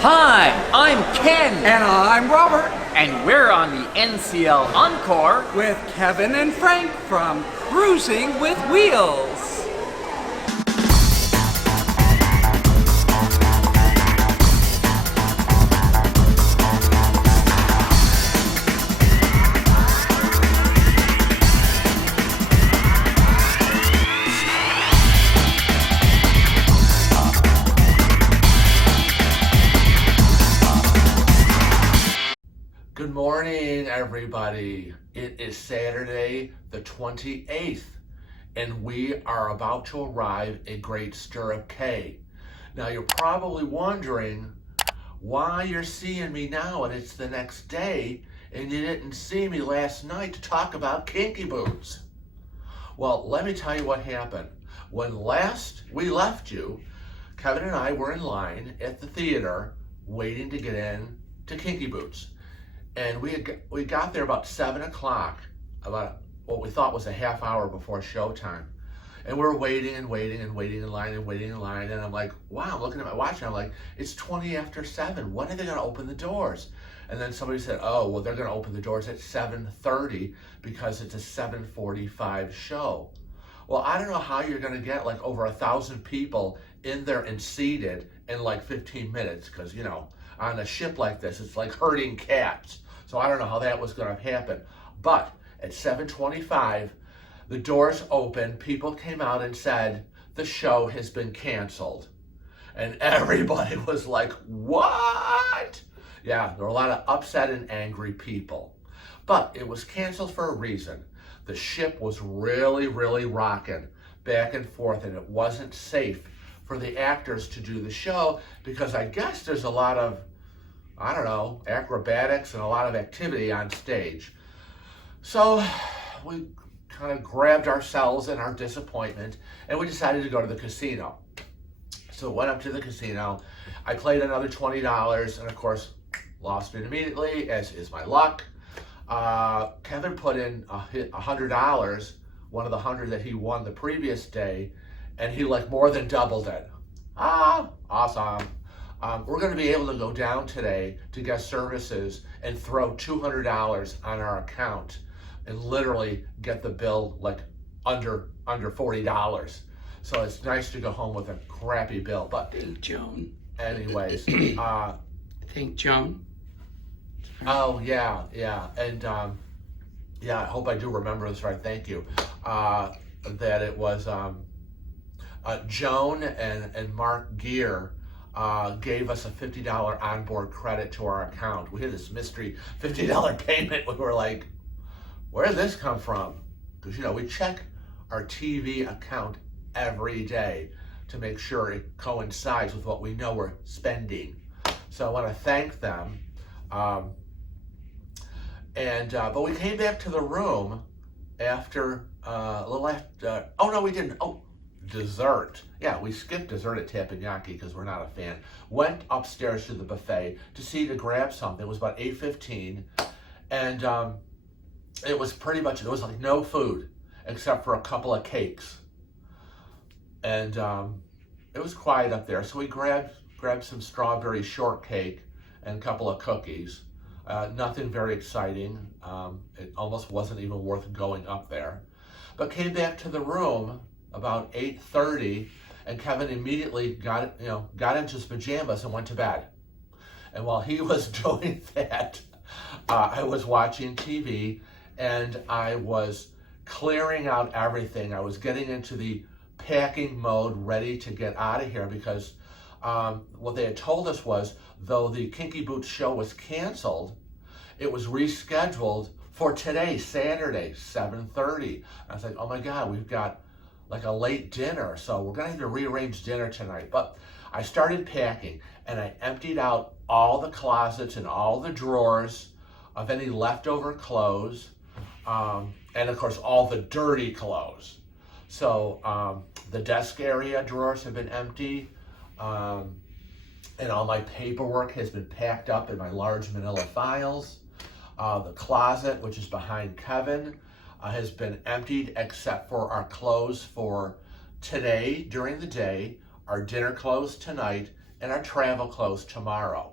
Hi, I'm Ken. And I'm Robert. And we're on the NCL Encore with Kevin and Frank from Cruising with Wheels. Good morning, everybody. It is Saturday the 28th, and we are about to arrive at Great Stirrup Cay. Now, you're probably wondering why you're seeing me now and it's the next day, and you didn't see me last night to talk about kinky boots. Well, let me tell you what happened. When last we left you, Kevin and I were in line at the theater waiting to get in to Kinky Boots. And we got there about 7 o'clock, about what we thought was a half hour before showtime. And we're waiting and waiting and waiting in line and waiting in line. And I'm like, wow, I'm looking at my watch and I'm like, it's 20 after 7. When are they gonna open the doors? And then somebody said, oh, well, they're gonna open the doors at 7:30 because it's a 7:45 show. Well, I don't know how you're gonna get like over 1,000 people in there and seated in like 15 minutes. Because, you know, on a ship like this, it's like herding cats. So I don't know how that was going to happen. But at 7:25, the doors opened, people came out and said, the show has been canceled. And everybody was like, what? Yeah, there were a lot of upset and angry people. But it was canceled for a reason. The ship was really, really rocking back and forth, and it wasn't safe for the actors to do the show because I guess there's a lot of, I don't know, acrobatics and a lot of activity on stage. So we kind of grabbed ourselves in our disappointment and we decided to go to the casino. So went up to the casino. I played another $20 and of course lost it immediately, as is my luck. Kevin put in $100, one of the 100 that he won the previous day, and he like more than doubled it. Awesome. We're going to be able to go down today to guest services and throw $200 on our account and literally get the bill like under $40. So it's nice to go home with a crappy bill. But Thank Joan. anyways, Thank Joan. oh yeah, and yeah, I hope I do remember this right. Thank you. That it was Joan and Mark Gear gave us a $50 onboard credit to our account. We had this mystery $50 payment. We were like, where did this come from? Because, you know, we check our TV account every day to make sure it coincides with what we know we're spending. So I want to thank them. But we came back to the room after a little after. Oh no, we didn't. Oh, dessert. Yeah, we skipped dessert at Teppanyaki because we're not a fan. Went upstairs to the buffet to grab something. It was about 8:15, and it was pretty much, there was like no food except for a couple of cakes, and it was quiet up there. So we grabbed some strawberry shortcake and a couple of cookies. Nothing very exciting. It almost wasn't even worth going up there. But came back to the room about 8:30, and Kevin immediately got into his pajamas and went to bed. And while he was doing that, I was watching TV and I was clearing out everything. I was getting into the packing mode, ready to get out of here because what they had told us was, though the Kinky Boots show was canceled, it was rescheduled for today, Saturday, 7:30. I was like, oh my God, we've got like a late dinner, so we're gonna have to rearrange dinner tonight. But I started packing and I emptied out all the closets and all the drawers of any leftover clothes, and of course all the dirty clothes. So the desk area drawers have been empty, and all my paperwork has been packed up in my large manila files. The closet, which is behind Kevin, has been emptied except for our clothes for today during the day, our dinner clothes tonight, and our travel clothes tomorrow.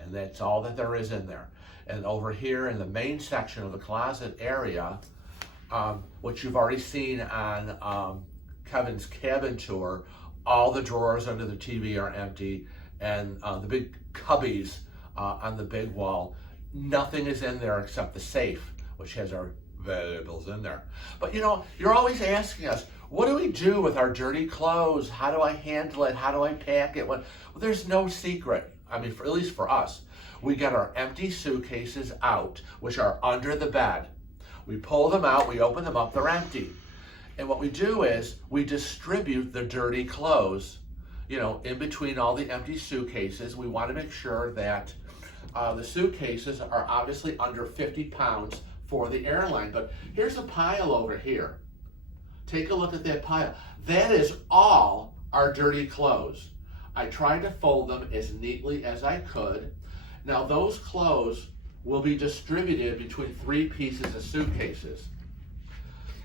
And that's all that there is in there. And over here in the main section of the closet area, which you've already seen on Kevin's cabin tour, all the drawers under the TV are empty, and the big cubbies on the big wall, nothing is in there except the safe, which has our valuables in there. But you know, you're always asking us, what do we do with our dirty clothes? How do I handle it? How do I pack it? Well, there's no secret. I mean, at least for us. We get our empty suitcases out, which are under the bed. We pull them out, we open them up, they're empty. And what we do is we distribute the dirty clothes, you know, in between all the empty suitcases. We want to make sure that the suitcases are obviously under 50 pounds for the airline. But here's a pile over here. Take a look at that pile. That is all our dirty clothes. I tried to fold them as neatly as I could. Now those clothes will be distributed between 3 pieces of suitcases.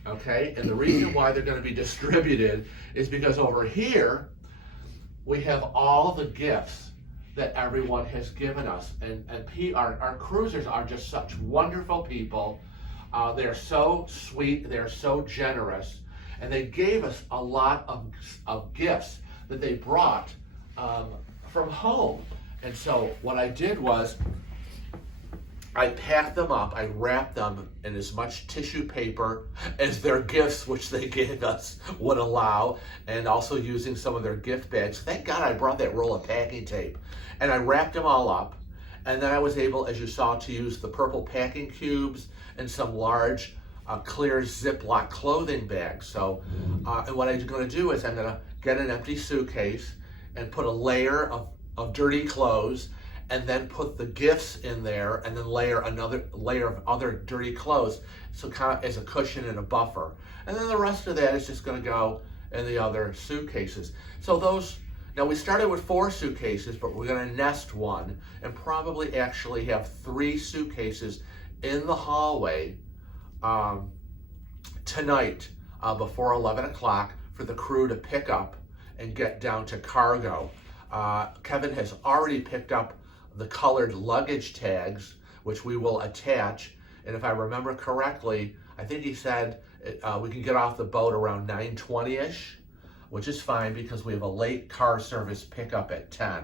Okay, and the reason why they're going to be distributed is because over here we have all the gifts that everyone has given us, and our cruisers are just such wonderful people. They're so sweet, they're so generous, and they gave us a lot of gifts that they brought from home. And so what I did was I packed them up, I wrapped them in as much tissue paper as their gifts, which they gave us, would allow, and also using some of their gift bags. Thank God I brought that roll of packing tape. And I wrapped them all up, and then I was able, as you saw, to use the purple packing cubes and some large clear Ziploc clothing bags. So, and what I'm gonna do is I'm gonna get an empty suitcase and put a layer of dirty clothes, and then put the gifts in there, and then layer another layer of other dirty clothes, so kind of as a cushion and a buffer. And then the rest of that is just gonna go in the other suitcases. So those, now we started with 4 suitcases, but we're gonna nest one, and probably actually have 3 suitcases in the hallway tonight before 11 o'clock for the crew to pick up and get down to cargo. Kevin has already picked up the colored luggage tags, which we will attach. And if I remember correctly, I think he said we can get off the boat around 9:20ish, which is fine because we have a late car service pickup at 10.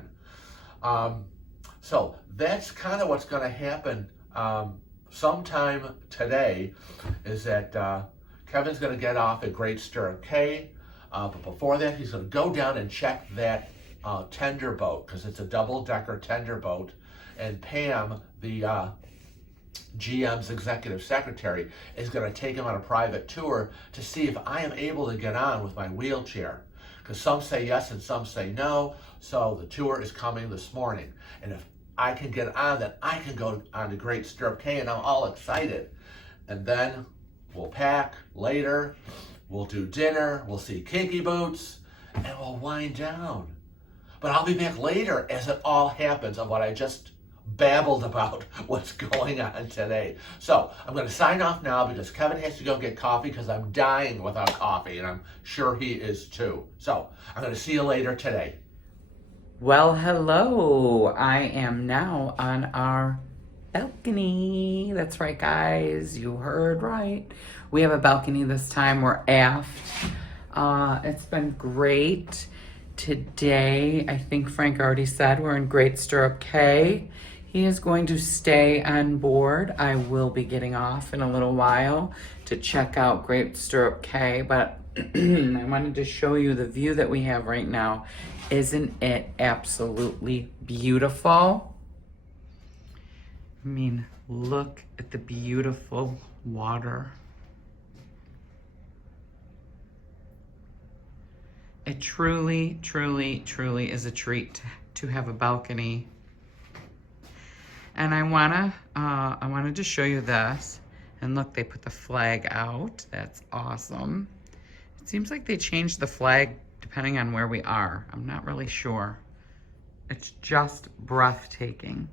So that's kind of what's going to happen sometime today, is that Kevin's going to get off at Great Stirrup Cay, but before that he's going to go down and check that tender boat, because it's a double-decker tender boat, and Pam, the GM's executive secretary, is going to take him on a private tour to see if I am able to get on with my wheelchair, because some say yes and some say no. So the tour is coming this morning, and if I can get on, then I can go on to Great Stirrup Cay, and I'm all excited. And then we'll pack later, we'll do dinner, we'll see Kinky Boots, and we'll wind down. But I'll be back later as it all happens of what I just babbled about what's going on today. So I'm going to sign off now because Kevin has to go get coffee, because I'm dying without coffee, and I'm sure he is too. So I'm going to see you later today. Well, hello. I am now on our balcony. That's right, guys. You heard right. We have a balcony this time. We're aft. It's been great. Today, I think Frank already said, we're in Great Stirrup Cay. He is going to stay on board. I will be getting off in a little while to check out Great Stirrup Cay, but I wanted to show you the view that we have right now. Isn't it absolutely beautiful? I mean, look at the beautiful water. It truly, truly, truly is a treat to have a balcony. And I wanted to show you this. And look, they put the flag out. That's awesome. It seems like they changed the flag depending on where we are. I'm not really sure. It's just breathtaking.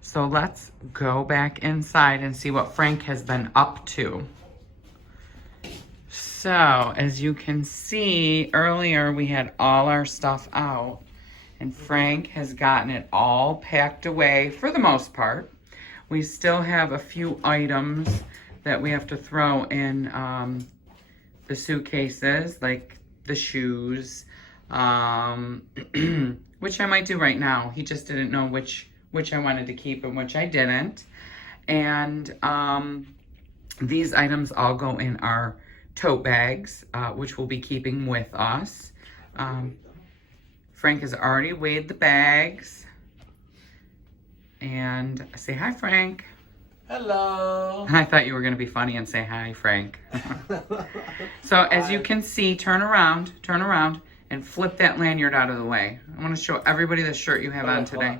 So let's go back inside and see what Frank has been up to. So, as you can see, earlier we had all our stuff out, And Frank has gotten it all packed away for the most part. We still have a few items that we have to throw in the suitcases, like the shoes, which I might do right now. He just didn't know which I wanted to keep and which I didn't. And these items all go in our tote bags, which we'll be keeping with us. Frank has already weighed the bags. And say hi, Frank. Hello. I thought you were going to be funny and say hi, Frank. So as you can see, turn around, and flip that lanyard out of the way. I want to show everybody the shirt you have on today.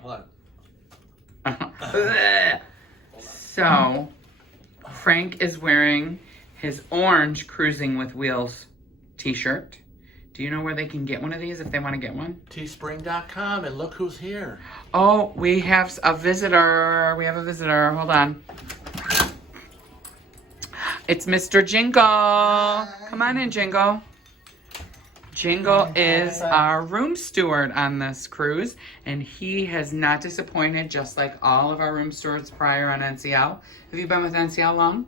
So, Frank is wearing his orange Cruising with Wheels t-shirt. Do you know where they can get one of these if they want to get one? Teespring.com, and look who's here. Oh, we have a visitor. Hold on. It's Mr. Jingle. Come on in, Jingle. Jingle is our room steward on this cruise, and he has not disappointed, just like all of our room stewards prior on NCL. Have you been with NCL long?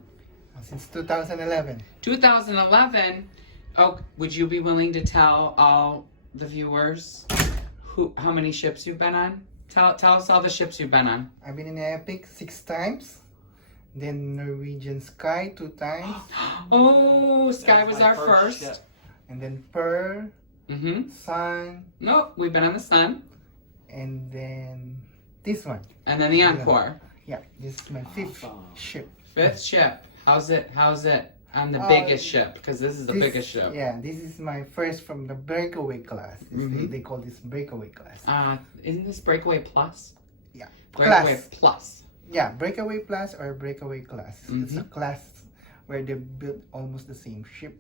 Since 2011. 2011. Oh, would you be willing to tell all the viewers how many ships you've been on? Tell us all the ships you've been on. I've been in Epic 6 times. Then Norwegian Sky 2 times. Oh, Sky was our first. Ship. And then Pearl, Sun, No, we've been on the Sun. and then this one. And then the Encore. Yeah, this is my 5th ship. 5th ship. How's it on the biggest ship? Because this is the biggest ship. Yeah, this is my first from the breakaway class. They call this breakaway class. Isn't this Breakaway Plus? Yeah. Breakaway Class. Plus. Yeah, breakaway plus or breakaway class. It's a class where they built almost the same ship.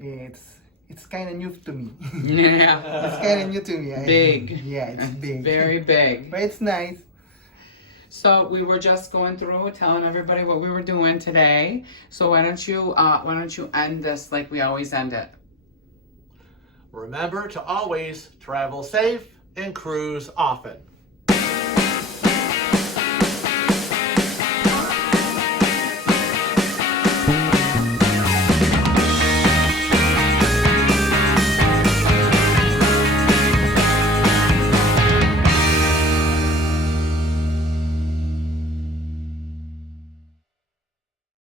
It's kind of new to me. Yeah. It's kind of new to me. Big. Yeah, it's big. Very big. But it's nice. So we were just going through telling everybody what we were doing today. So why don't you end this like we always end it? Remember to always travel safe and cruise often.